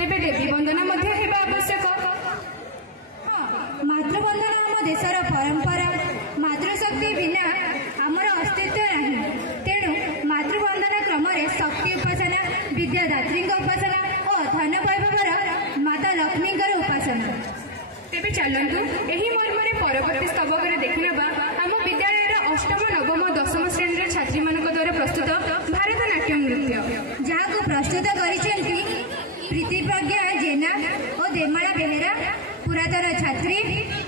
तेबे देवी वंदना मध्य हेबा आवश्यक। मातृवंदना आम देशर परंपरा। मातृशक्ति बिना आमर अस्तित्व नहीं। तेणु मातृवंदना क्रम शक्ति उपासना, विद्यादात्री उपासना और धन वैभवर माता लक्ष्मी उपासना। तेबे चलतु एही मर्मरे परवर्ती स्तबक देखि नेबा आम विद्यालय अष्टम नवम दशम श्रेणी छात्री मान द्वारा प्रस्तुत भारतनाट्यम नृत्य, जहाँ प्रस्तुत करिसेंती प्रीति प्रज्ञा जेना और देमाला बेहेरा, पुरातन छात्री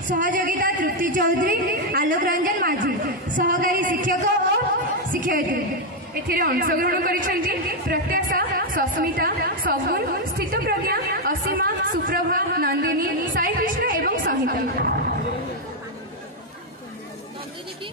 सहयोगिता तृप्ति चौधरी, आलोक रंजन माझी, सहकारी शिक्षक और शिक्षयित्री। एथिरे अंशग्रहण करिसेंती प्रत्याशा, सस्मिता, सगुन, स्थित प्रज्ञा, असीमा, सुप्रभा, नंदिनी, साई कृष्ण एवं संहिता। नंदिनी की